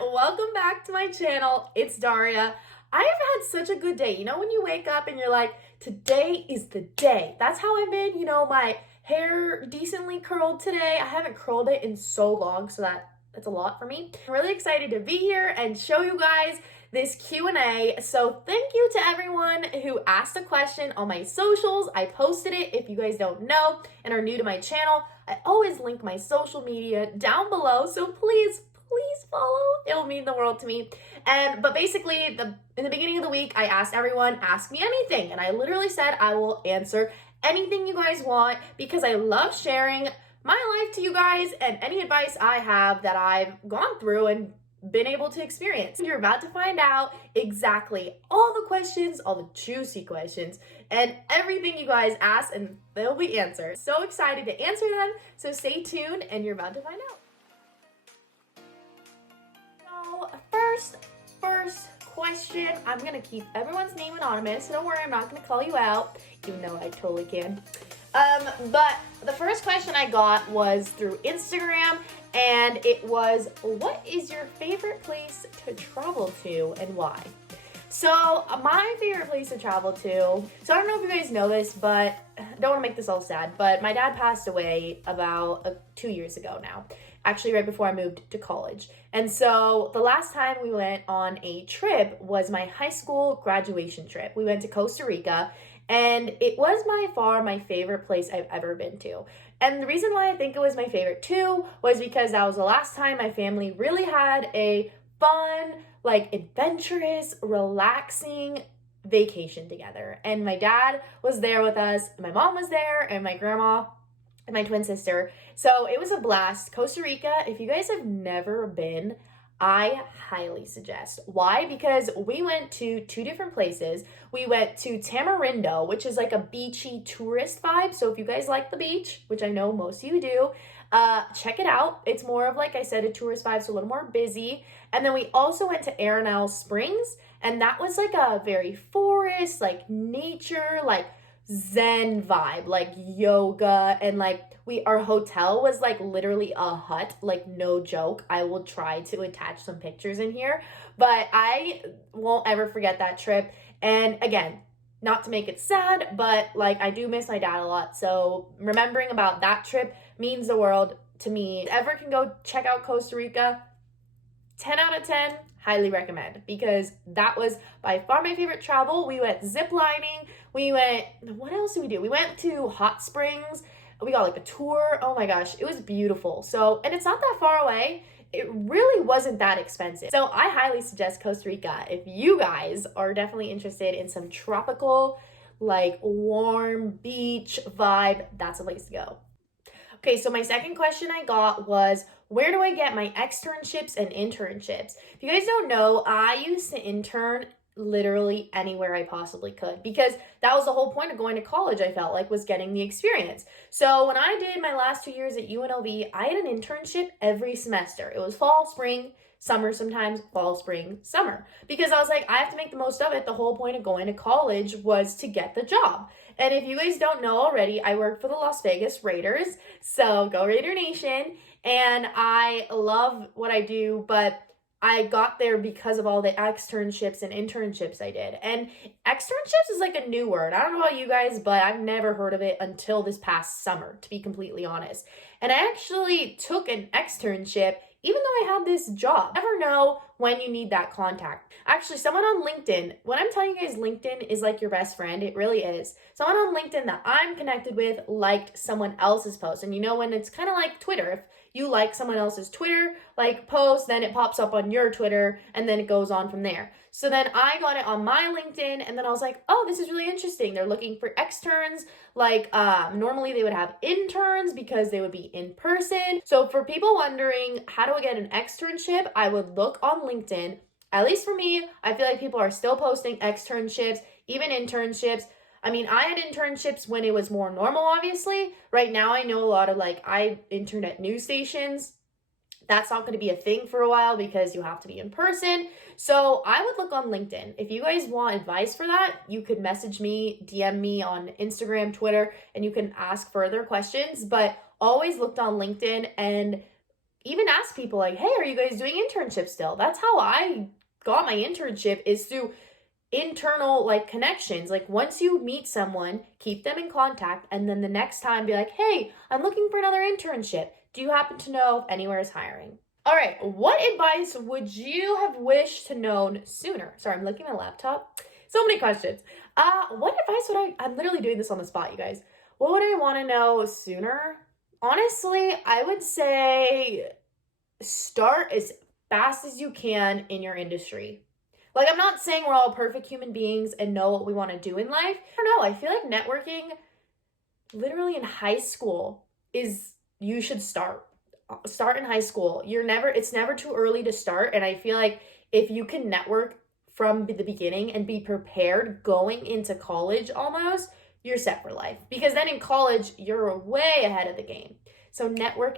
welcome back to my channel. It's Daria. I have had such a good day. You know when you wake up and you're like, today is the day. That's how I've been. My hair decently curled today. I haven't curled it in so long, so that's a lot for me. I'm really excited to be here and show you guys this Q&A. So thank you to everyone who asked a question on my socials. I posted it. If you guys don't know and are new to my channel, I always link my social media down below, so please follow. It will mean the world to me. But basically, in the beginning of the week, I asked everyone, ask me anything. And I literally said I will answer anything you guys want because I love sharing my life to you guys and any advice I have that I've gone through and been able to experience. You're about to find out exactly all the questions, all the juicy questions, and everything you guys ask, and they'll be answered. So excited to answer them, so stay tuned and you're about to find out. So first question, I'm gonna keep everyone's name anonymous, so don't worry, I'm not gonna call you out, even though I totally can. But the first question I got was through Instagram, and it was, what is your favorite place to travel to and why? So my favorite place to travel to, so I don't know if you guys know this, but I don't want to make this all sad, but my dad passed away about 2 years ago now, actually right before I moved to college. And so the last time we went on a trip was my high school graduation trip. We went to Costa Rica, and it was by far my favorite place I've ever been to. And the reason why I think it was my favorite too was because that was the last time my family really had a fun, adventurous, relaxing vacation together. And my dad was there with us, my mom was there, and my grandma and my twin sister. So it was a blast. Costa Rica, if you guys have never been, I highly suggest. Why? Because we went to two different places. We went to Tamarindo, which is like a beachy tourist vibe. So if you guys like the beach, which I know most of you do, check it out. It's more of, like I said, a tourist vibe, so a little more busy. And then we also went to Arenal Springs, and that was like a very forest, nature, Zen vibe, yoga, and our hotel was literally a hut, no joke. I will try to attach some pictures in here, but I won't ever forget that trip. And again, not to make it sad, but I do miss my dad a lot, so remembering about that trip means the world to me. If ever can go check out Costa Rica, 10 out of 10, highly recommend, because that was by far my favorite travel. We went zip lining. What else did we do? We went to hot springs. We got a tour. Oh my gosh, it was beautiful. So, and it's not that far away. It really wasn't that expensive. So I highly suggest Costa Rica if you guys are definitely interested in some tropical, warm beach vibe. That's a place to go. Okay, so my second question I got was, where do I get my externships and internships? If you guys don't know, I used to intern literally anywhere I possibly could, because that was the whole point of going to college, I felt like, was getting the experience. So when I did my last 2 years at UNLV, I had an internship every semester. It was fall, spring, summer sometimes, fall, spring, summer, because I was like, I have to make the most of it. The whole point of going to college was to get the job. And if you guys don't know already, I work for the Las Vegas Raiders, so go Raider Nation, and I love what I do, but I got there because of all the externships and internships I did. And externships is a new word. I don't know about you guys, but I've never heard of it until this past summer, to be completely honest. And I actually took an externship even though I had this job. Never know when you need that contact. Actually, someone on LinkedIn, when I'm telling you guys LinkedIn is like your best friend, it really is. Someone on LinkedIn that I'm connected with liked someone else's post. And when it's kind of like Twitter, if you like someone else's Twitter post, then it pops up on your Twitter, and then it goes on from there. So then I got it on my LinkedIn, and then I was like, oh, this is really interesting. They're looking for externs. Normally they would have interns because they would be in person. So for people wondering, how do I get an externship? I would look on LinkedIn. At least for me, I feel like people are still posting externships, even internships. I mean, I had internships when it was more normal, obviously. Right now, I know a lot of, I interned at news stations. That's not going to be a thing for a while because you have to be in person. So I would look on LinkedIn. If you guys want advice for that, you could message me, DM me on Instagram, Twitter, and you can ask further questions. But always looked on LinkedIn, and even ask people like, hey, are you guys doing internships still? That's how I got my internship, is through internal like connections. Like once you meet someone, keep them in contact, and then the next time be like, hey, I'm looking for another internship. Do you happen to know if anywhere is hiring? All right, what advice would you have wished to known sooner? Sorry, I'm looking at my laptop. So many questions. What advice would I'm literally doing this on the spot, you guys. What would I want to know sooner? Honestly, I would say start as fast as you can in your industry. Like, I'm not saying we're all perfect human beings and know what we want to do in life. I don't know. I feel like networking literally in high school you should start. Start in high school. It's never too early to start. And I feel like if you can network from the beginning and be prepared going into college almost, you're set for life. Because then in college, you're way ahead of the game. So network.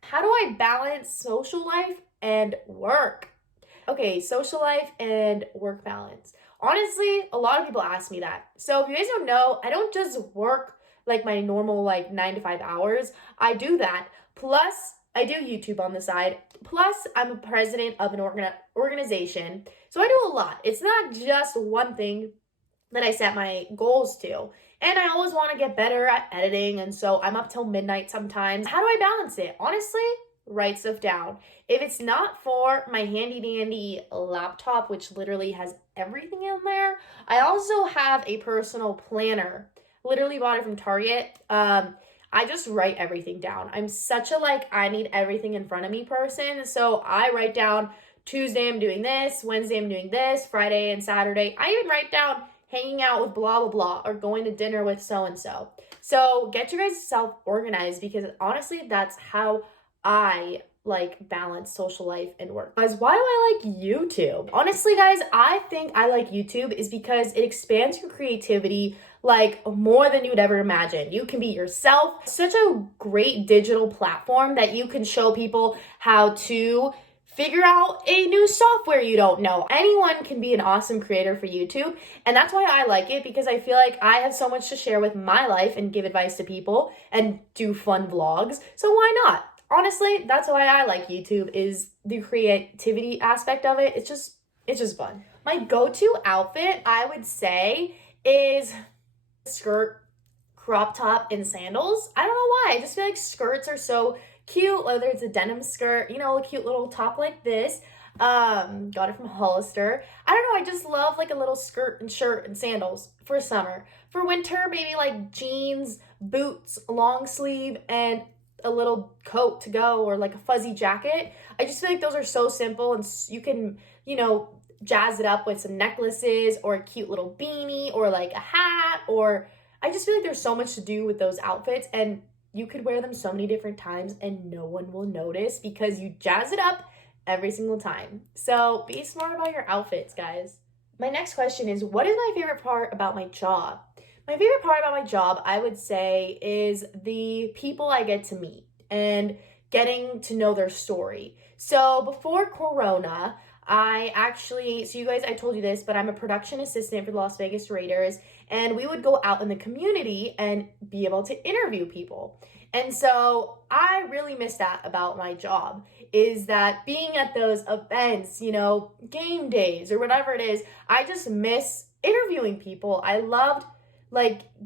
How do I balance social life and work? Okay, social life and work balance. Honestly, a lot of people ask me that. So if you guys don't know, I don't just work like my normal like 9 to 5 hours. I do that. Plus, I do YouTube on the side. Plus, I'm a president of an organization. So I do a lot. It's not just one thing that I set my goals to. And I always want to get better at editing. And so I'm up till midnight sometimes. How do I balance it? Honestly, write stuff down. If it's not for my handy dandy laptop, which literally has everything in there, I also have a personal planner. Literally bought it from Target. I just write everything down. I'm such a I need everything in front of me person. So I write down Tuesday I'm doing this, Wednesday I'm doing this, Friday and Saturday. I even write down hanging out with blah, blah, blah, or going to dinner with so-and-so. So get your guys' self organized, because honestly, that's how I balance social life and work. Guys, why do I like YouTube? Honestly, guys, I think I like YouTube is because it expands your creativity more than you would ever imagine. You can be yourself. Such a great digital platform that you can show people how to figure out a new software you don't know. Anyone can be an awesome creator for YouTube, and that's why I like it, because I feel like I have so much to share with my life and give advice to people and do fun vlogs. So why not? Honestly, that's why I like YouTube, is the creativity aspect of it. It's just fun. My go-to outfit, I would say, is skirt, crop top, and sandals. I don't know why. I just feel like skirts are so cute, whether it's a denim skirt, a cute little top like this. Got it from Hollister. I don't know, I just love a little skirt and shirt and sandals for summer. For winter, maybe jeans, boots, long sleeve, and a little coat to go, or a fuzzy jacket. I just feel like those are so simple, and you can, jazz it up with some necklaces or a cute little beanie or a hat, or I just feel like there's so much to do with those outfits, and you could wear them so many different times and no one will notice because you jazz it up every single time. So be smart about your outfits, guys. My next question is, what is my favorite part about my job? My favorite part about my job, I would say, is the people I get to meet and getting to know their story. So before Corona, so you guys, I told you this, but I'm a production assistant for the Las Vegas Raiders, and we would go out in the community and be able to interview people. And so I really miss that about my job, is that being at those events, game days or whatever it is, I just miss interviewing people. I loved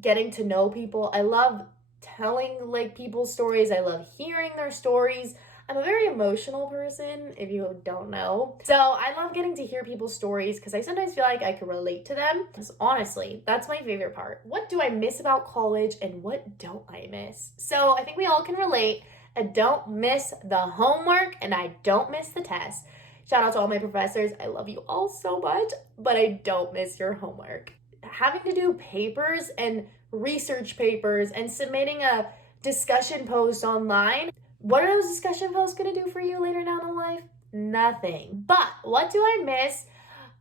getting to know people. I love telling people's stories. I love hearing their stories. I'm a very emotional person, if you don't know. So I love getting to hear people's stories because I sometimes feel like I could relate to them. Honestly, that's my favorite part. What do I miss about college and what don't I miss? So I think we all can relate. I don't miss the homework and I don't miss the tests. Shout out to all my professors. I love you all so much, but I don't miss your homework. Having to do papers and research papers and submitting a discussion post online. What are those discussion posts going to do for you later down in life? Nothing. But what do I miss?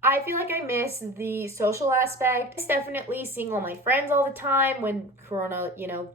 I feel like I miss the social aspect. It's definitely seeing all my friends all the time when Corona,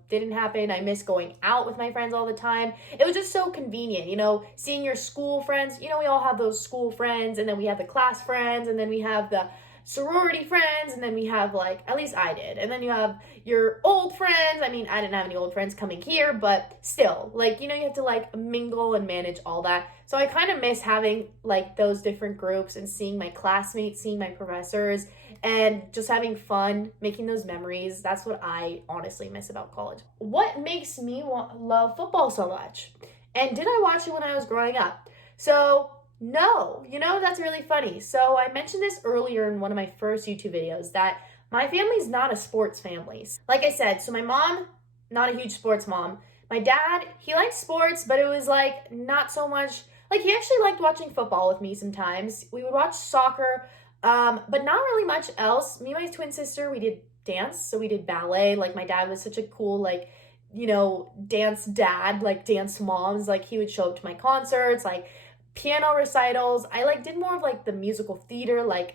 didn't happen. I miss going out with my friends all the time. It was just so convenient, seeing your school friends. We all have those school friends, and then we have the class friends, and then we have the sorority friends, and then we have like, at least I did, and then you have your old friends. I mean, I didn't have any old friends coming here, but still, like, you have to like mingle and manage all that. So I kind of miss having like those different groups and seeing my classmates, seeing my professors, and just having fun, making those memories. That's what I honestly miss about college. What makes me love football so much? And did I watch it when I was growing up? So no, that's really funny. So I mentioned this earlier in one of my first YouTube videos that my family's not a sports family. Like I said, so my mom, not a huge sports mom. My dad, he liked sports, but it was like not so much. Like, he actually liked watching football with me sometimes. We would watch soccer, but not really much else. Me and my twin sister, we did dance, so we did ballet. Like, my dad was such a cool, like, dance dad, like dance moms. Like, he would show up to my concerts, like piano recitals. I like did more of like the musical theater, like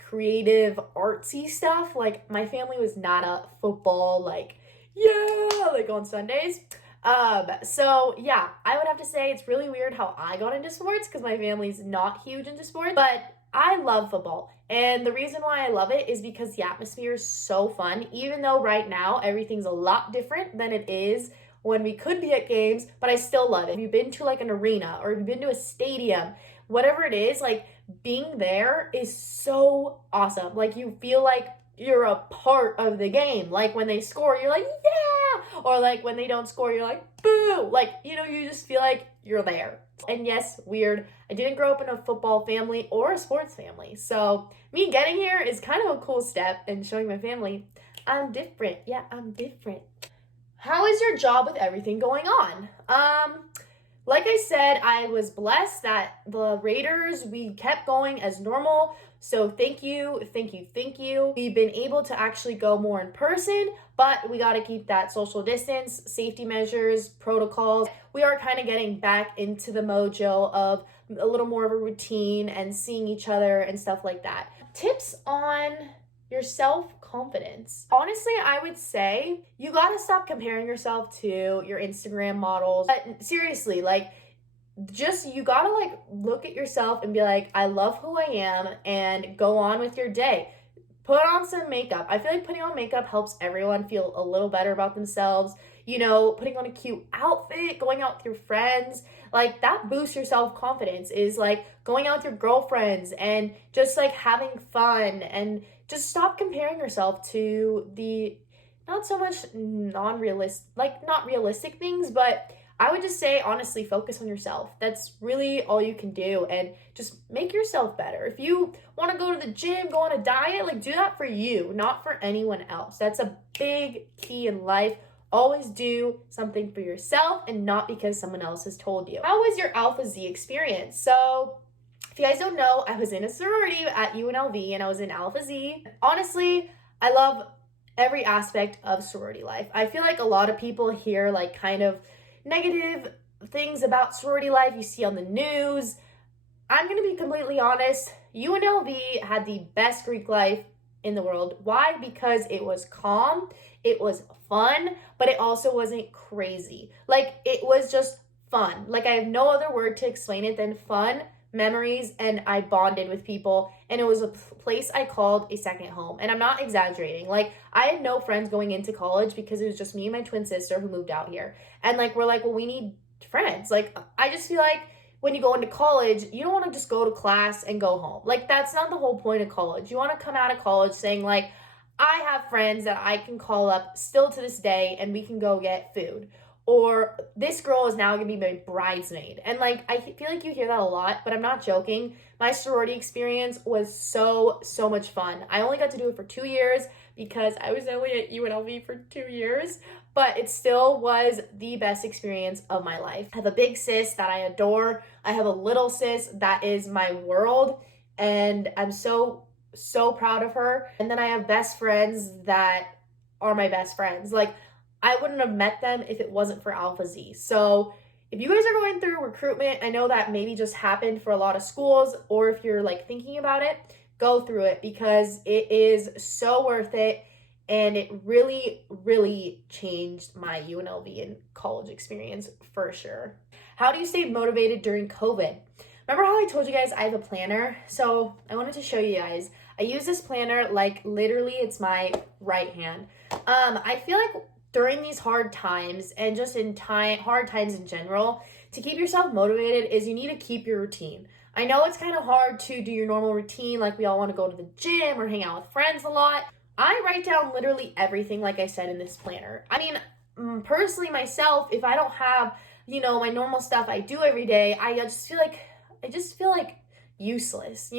creative artsy stuff. Like, my family was not a football, like, yeah, like on Sundays. So yeah, I would have to say it's really weird how I got into sports because my family's not huge into sports, but I love football. And the reason why I love it is because the atmosphere is so fun, even though right now everything's a lot different than it is when we could be at games, but I still love it. If you've been to like an arena or if you've been to a stadium, whatever it is, like being there is so awesome. Like, you feel like you're a part of the game. Like, when they score, you're like, yeah! Or like when they don't score, you're like, boo! Like, you just feel like you're there. And yes, weird, I didn't grow up in a football family or a sports family. So me getting here is kind of a cool step and showing my family I'm different. Yeah, I'm different. How is your job with everything going on? Like I said, I was blessed that the Raiders, we kept going as normal. So thank you. We've been able to actually go more in person, but we got to keep that social distance, safety measures, protocols. We are kind of getting back into the mojo of a little more of a routine and seeing each other and stuff like that. Tips on your self-confidence. Honestly, I would say you gotta stop comparing yourself to your Instagram models. But seriously, like, you gotta like look at yourself and be like, I love who I am, and go on with your day. Put on some makeup. I feel like putting on makeup helps everyone feel a little better about themselves. Putting on a cute outfit, going out with your friends, like that boosts your self-confidence. Is like going out with your girlfriends and just like having fun, and just stop comparing yourself to the not so much not realistic things, but I would just say, honestly, focus on yourself. That's really all you can do, and just make yourself better. If you want to go to the gym, go on a diet, like, do that for you, not for anyone else. That's a big key in life. Always do something for yourself and not because someone else has told you. How was your Alpha Z experience? So, if you guys don't know, I was in a sorority at UNLV and I was in Alpha Z. Honestly, I love every aspect of sorority life. I feel like a lot of people hear like kind of negative things about sorority life you see on the news. I'm going to be completely honest. UNLV had the best Greek life in the world. Why? Because it was calm, it was fun, but it also wasn't crazy. Like, it was just fun. Like, I have no other word to explain it than fun, memories, and I bonded with people, and it was a place I called a second home. And I'm not exaggerating. Like, I had no friends going into college because it was just me and my twin sister who moved out here. And like, we're like, well, we need friends. Like, I just feel like when you go into college, you don't want to just go to class and go home. Like, that's not the whole point of college. You want to come out of college saying like, I have friends that I can call up still to this day and we can go get food. Or this girl is now gonna be my bridesmaid. And like, I feel like you hear that a lot, but I'm not joking. My sorority experience was so much fun. I only got to do it for 2 years because I was only at UNLV for 2 years, but it still was the best experience of my life. I have a big sis that I adore. I have a little sis that is my world, and I'm so proud of her. And then I have best friends that are my best friends. Like, I wouldn't have met them if it wasn't for Alpha Z. So if you guys are going through recruitment, I know that maybe just happened for a lot of schools, or if you're like thinking about it, go through it because it is so worth it. And it really changed my UNLV and college experience for sure. How do you stay motivated during COVID? Remember how I told you guys I have a planner? So I wanted to show you guys. I I use this planner like literally it's my right hand. I feel like during these hard times and just in hard times in general, to keep yourself motivated is you need to keep your routine. I know it's kind of hard to do your normal routine, like we all want to go to the gym or hang out with friends a lot. I write down literally everything, like I said, in this planner. I mean, personally myself, if I don't have, my normal stuff I do every day, I just feel like useless,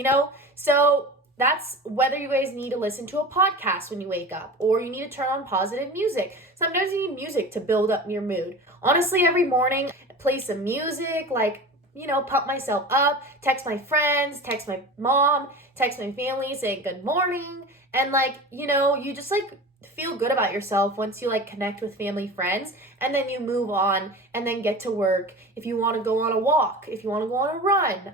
So that's whether you guys need to listen to a podcast when you wake up or you need to turn on positive music. Sometimes you need music to build up your mood. Honestly, every morning, play some music, pump myself up, text my friends, text my mom, text my family, say good morning. And you just feel good about yourself once you connect with family, friends, and then you move on and then get to work. If you want to go on a walk, if you want to go on a run,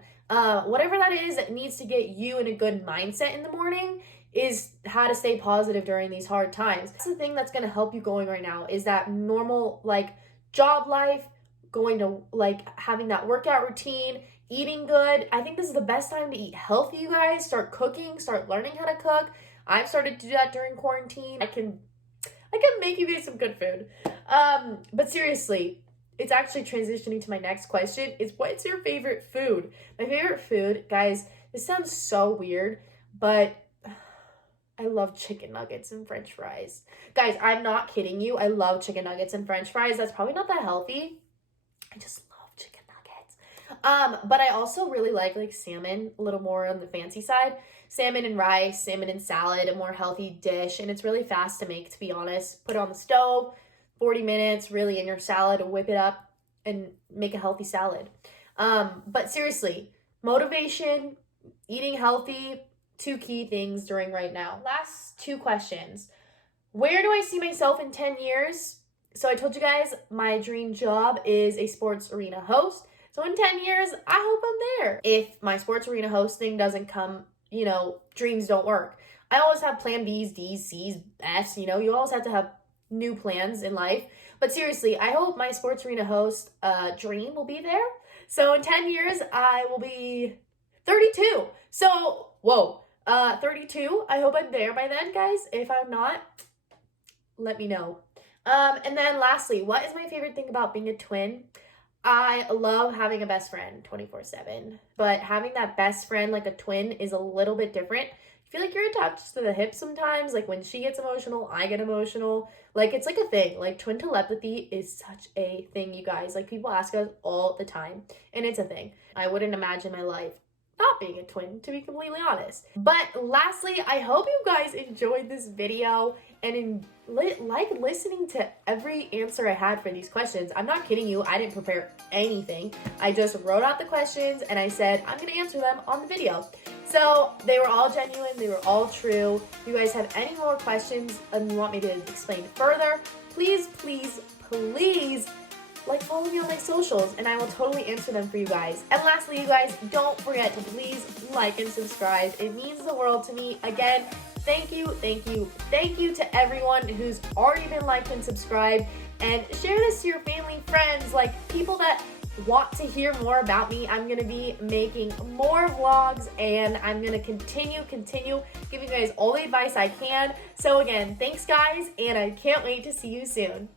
whatever that is that needs to get you in a good mindset in the morning is how to stay positive during these hard times. That's the thing that's going to help you going right now is that normal job life, going to having that workout routine, eating good. I think this is the best time to eat healthy, you guys. Start cooking, start learning how to cook. I've started to do that during quarantine. I can make you guys some good food. But seriously, it's actually transitioning to my next question is what's your favorite food? My favorite food, guys, this sounds so weird, but I love chicken nuggets and french fries. Guys, I'm not kidding you. I love chicken nuggets and french fries. That's probably not that healthy. I just love chicken nuggets. But I also really like salmon, a little more on the fancy side. Salmon and rice, salmon and salad, a more healthy dish. And it's really fast to make, to be honest. Put it on the stove, 40 minutes, really in your salad, whip it up and make a healthy salad. But seriously, motivation, eating healthy, 2 key things during right now. Last 2 questions. Where do I see myself in 10 years? So I told you guys my dream job is a sports arena host. So in 10 years, I hope I'm there. If my sports arena hosting doesn't come, dreams don't work. I always have plan B's, D's, C's, F's, you always have to have new plans in life. But seriously, I hope my sports arena host dream will be there. So in 10 years, I will be 32. So, 32. I hope I'm there by then, guys. If I'm not, let me know. And then lastly, what is my favorite thing about being a twin? I love having a best friend 24/7, but having that best friend like a twin is a little bit different. I feel like you're attached to the hip sometimes. When she gets emotional, I get emotional. It's a thing. Twin telepathy is such a thing, you guys. People ask us all the time, and it's a thing. I wouldn't imagine my life not being a twin, to be completely honest. But lastly, I hope you guys enjoyed this video and listening to every answer I had for these questions. I'm not kidding you. I didn't prepare anything. I just wrote out the questions and I said, I'm going to answer them on the video. So they were all genuine. They were all true. If you guys have any more questions and you want me to explain further, please follow me on my socials and I will totally answer them for you guys. And lastly, you guys, don't forget to please like and subscribe. It means the world to me. Again, thank you to everyone who's already been liked and subscribed. And share this to your family, friends, people that want to hear more about me. I'm going to be making more vlogs and I'm going to continue giving you guys all the advice I can. So again, thanks guys, and I can't wait to see you soon.